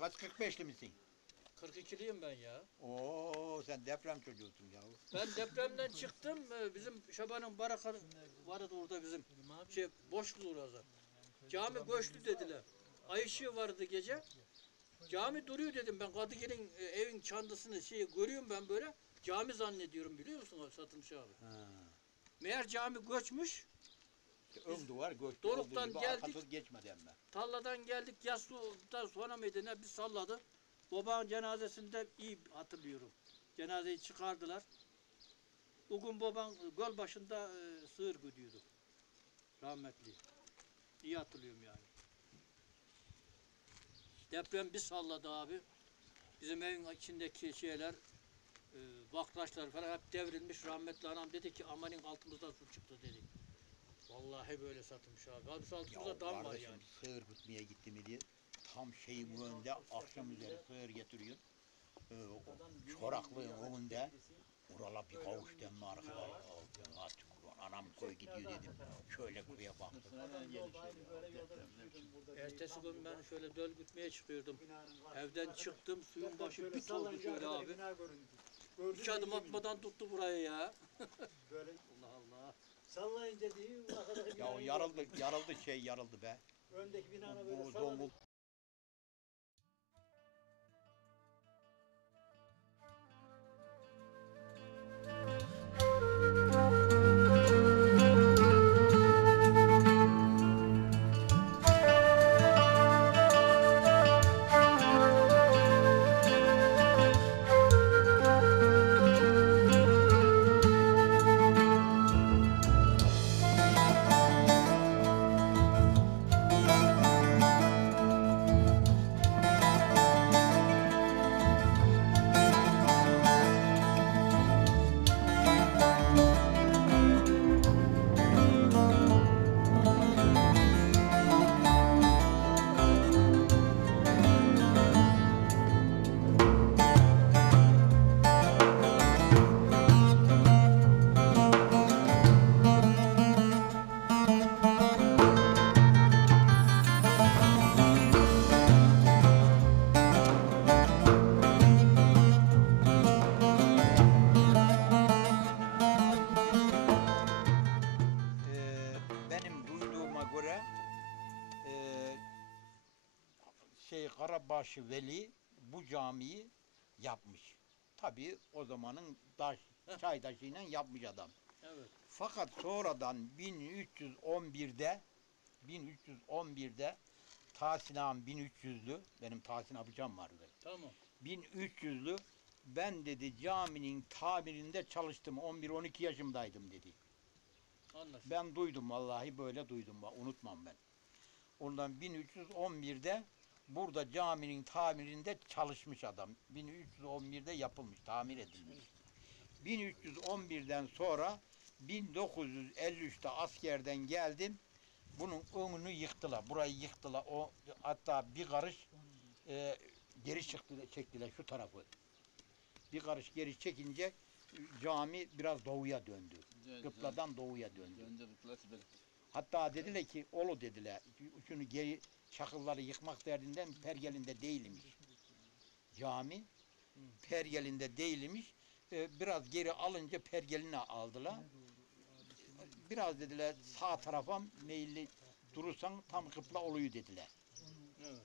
Kaç 45'li misin? 42'liyim ben ya. Oo sen deprem çocuğusun ya. Ben depremden çıktım. e, Bizim Şaban'ın baraka vardı orada bizim. Şey boşluğu orada. Cami göçtü dediler. Ay ışığı vardı gece. Cami duruyor dedim ben Kadıgil'in e, evin çandısını şeyi görüyorum ben böyle. Cami zannediyorum biliyor musun Satılmış abi? Ha. Meğer cami göçmüş. Ön duvar göçtü. Doruk'tan olduğu gibi geldik. geçmedi ama. Tarladan geldik Yaslu'dan sonra mıydı ne bir salladı. Babanın cenazesinde iyi hatırlıyorum. Cenazeyi çıkardılar. O gün baban göl başında e, sığır güdüyordu. Rahmetli. İyi hatırlıyorum yani. Deprem bir salladı abi. Bizim evin içindeki şeyler, e, bakraçlar falan hep devrilmiş. Rahmetli anam dedi ki amanın altımızda su çıktı dedi. Vallahi böyle satılmış abi. Abi altımızda dam var kardeşim, yani. Sığır tutmaya gitti mi diye tam şeyin önünde akşam üzeri sığır getiriyor. Ee, o çoraklığın önünde Urala bir kavuş demme arkadaş. Ağzına tükürün. Anam koy gidiyor dedim. Şöyle koya baktım. Ertesi gün ben şöyle döl gütmeye çıkıyordum. Evden çıktım suyun başı bir oldu şöyle abi. İki adım atmadan tuttu burayı ya. Sallayın dediği arkadaki Ya o binayı yarıldı, yarıldı şey yarıldı be. öndeki binanı böyle Bu Karabaşı Veli bu camiyi yapmış. Tabii o zamanın taş, çay taşıyla yapmış adam. Evet. Fakat sonradan 1311'de 1311'de Tahsin ağam 1300'lü benim Tahsin abicam vardı. Tamam. 1300'lü ben dedi caminin tamirinde çalıştım 11-12 yaşımdaydım dedi. Anlaşıldı. Ben duydum vallahi böyle duydum unutmam ben. Ondan 1311'de burada caminin tamirinde çalışmış adam. 1311'de yapılmış, tamir edilmiş. 1311'den sonra 1953'te askerden geldim. Bunun önünü yıktılar. Burayı yıktılar. O hatta bir karış e, geri çıktılar, çektiler şu tarafı. Bir karış geri çekince e, cami biraz doğuya döndü. Kıbladan doğuya döndü. Hatta dediler ki olu dediler. Şunu geri çakılları yıkmak derdinden pergelinde değilmiş. Cami pergelinde değilmiş. Ee, biraz geri alınca pergeline aldılar. Biraz dediler sağ tarafa meyilli durursan tam kıpla oluyor dediler. Evet.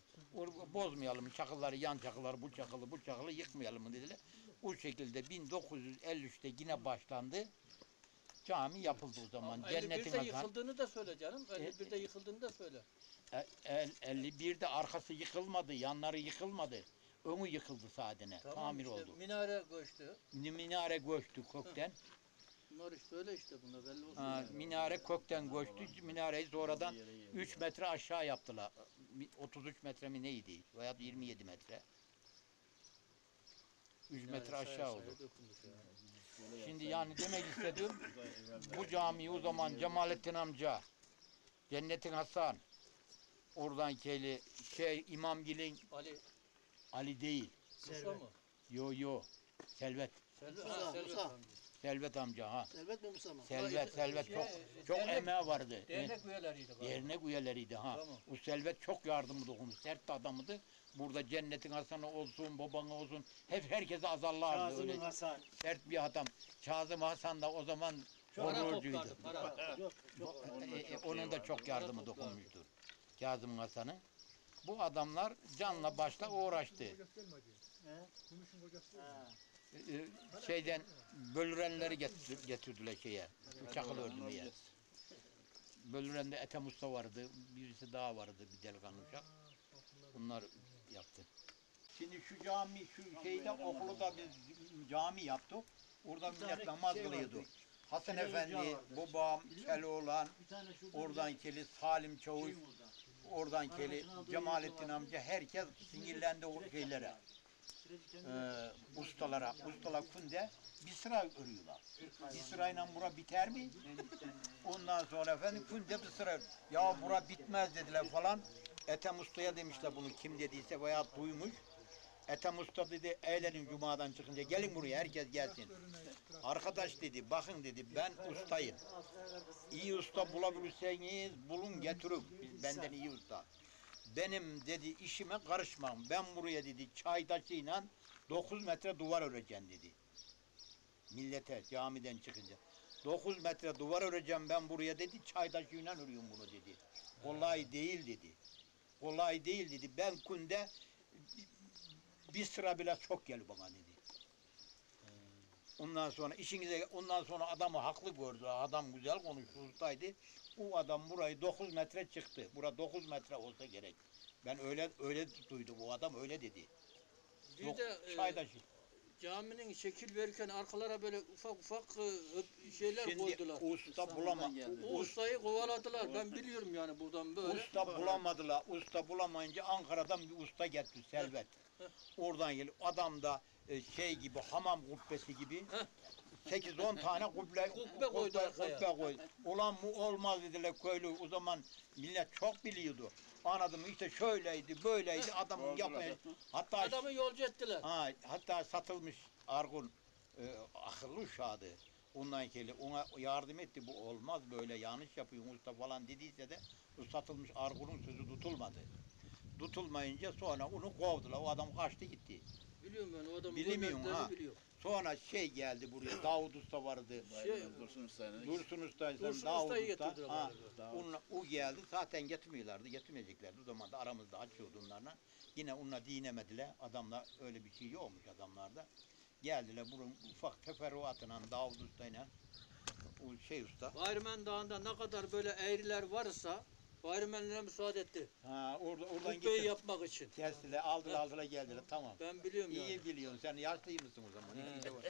Bozmayalım çakılları yan çakılları bu çakılı bu çakılı yıkmayalım dediler. O şekilde 1953'te yine başlandı. Cami yapıldı o zaman. Cennetin 51'de hakan. yıkıldığını da söyle canım. 51'de yıkıldığını da söyle. E- el- 51'de arkası yıkılmadı, yanları yıkılmadı. Önü yıkıldı sadece. Tamir işte oldu. Minare göçtü. Minare göçtü kökten. Bunlar işte öyle işte bunlar belli olsun. Ha, yani. minare kökten göçtü. Minareyi sonradan 3 metre aşağı yaptılar. Mi- 33 metre mi neydi? Veya 27 metre. 3 Minare metre aşağı oldu. Şimdi yani demek istedim bu camiyi o zaman Cemalettin amca, Cennetin Hasan, oradan keli şey İmamgil'in Ali Ali değil. Musa mı? Yo yo. Selvet. Selvi, Musa, ha, Selvi Musa. amca. Selvet amca ha. Servet mi Mustafa? Selvet, Selvet çok Şey, çok dernek- emeği vardı. Dernek üyeleriydi. galiba. Dernek üyeleriydi ha. Tamam. Bu Selvet çok yardımcı dokundu. Sert bir adamıydı. Burada cennetin Hasan'ı olsun, babanı olsun. Hep herkese azarlardı. Öyle Kazım Hasan. sert bir adam. Kazım Hasan da o zaman Para horrorcuydu. toplardı, para. Yok çok. E, e, onun da çok yardımı dokunmuştur. Kazım Hasan'ın. Bu adamlar canla başla uğraştı. He? Ha. E, e, şeyden bölürenleri getir, getirdiler şeye. Çakıl ördümeye. Bölürende Ethem Usta vardı. Birisi daha vardı bir delikanlı uşak. Bunlar yaptı. Şimdi şu cami, şu şeyde okulu da biz cami yaptık. Orada millet namaz kılıyordu. Hasan Şey Efendi, babam, Keloğlan, oradan keli Salim Çavuş, şey. Oradan keli Cemalettin amca herkes sinirlendi o şeylere. Ee, ustalara, ustalar kunde bir sıra örüyorlar. Bir sırayla bura biter mi? Ondan sonra efendim kunde bir sıra. Ya bura bitmez dediler falan. Ethem Usta'ya demişler bunu kim dediyse veya duymuş. Ethem Usta dedi eğlenin cumadan çıkınca gelin buraya herkes gelsin. Arkadaş dedi bakın dedi ben ustayım. İyi usta bulabilirseniz bulun getirin. Benden iyi usta. Benim dedi işime karışmam. Ben buraya dedi çaydaşıyla 9 metre duvar öreceğim dedi. Millete camiden çıkınca. 9 metre duvar öreceğim ben buraya dedi. Çaydaşıyla örüyorum bunu dedi. Kolay değil dedi. Kolay değil dedi. Ben kunde bir sıra bile çok gel bana dedi. Ondan sonra işinize ondan sonra adamı haklı gördü. Adam güzel konuştu ustaydı. O adam burayı 9 metre çıktı. Bura 9 metre olsa gerek. Ben öyle öyle duydum. O adam öyle dedi. Bir Yok, de e, çaydaşı. Caminin şekil verirken arkalara böyle ufak ufak e, şeyler Şimdi koydular. usta bulama. O ustayı kovaladılar. Ben biliyorum yani buradan böyle. Usta bulamadılar. Usta bulamayınca Ankara'dan bir usta getirdi Selvet. Oradan gelip adam da e, şey gibi hamam kubbesi gibi 8-10 tane kubbe, Kubbe koydu arkaya. kubbe koydu. Ulan bu olmaz dediler köylü. O zaman millet çok biliyordu. Anladım mı? işte şöyleydi, böyleydi. Adamın yapmaya hatta Adamı yolcu ettiler. Ha, hatta satılmış Argun e, akıllı uşağıydı. Ondan keli ona yardım etti. Bu olmaz böyle yanlış yapıyor usta falan dediyse de bu satılmış Argun'un sözü tutulmadı. Tutulmayınca sonra onu kovdular. O adam kaçtı gitti. Biliyorum ben o adamı gönderdiğini ha. biliyorum. Sonra şey geldi buraya. Davud Usta vardı. Şey, Dursun Usta'yla. Dursun Usta, Dursun Davud Usta'yı Usta. getirdiler Ha, galiba. onunla, o geldi. Zaten getirmiyorlardı. Getirmeyeceklerdi. O zaman da aramızda açıyordu onlarla. Yine onunla dinemediler. Adamlar öyle bir şey yokmuş adamlarda. Geldiler bunun ufak teferruatıyla Davud Usta'yla o şey usta. Bayırmen Dağı'nda ne kadar böyle eğriler varsa Bayırmenlere müsaade etti. Ha orada oradan Kubbeyi getir. yapmak için. Kestiler, aldılar aldılar geldiler. Tamam. Ben biliyorum yani. İyi biliyorsun. Sen yaşlı mısın o zaman? İyi de var.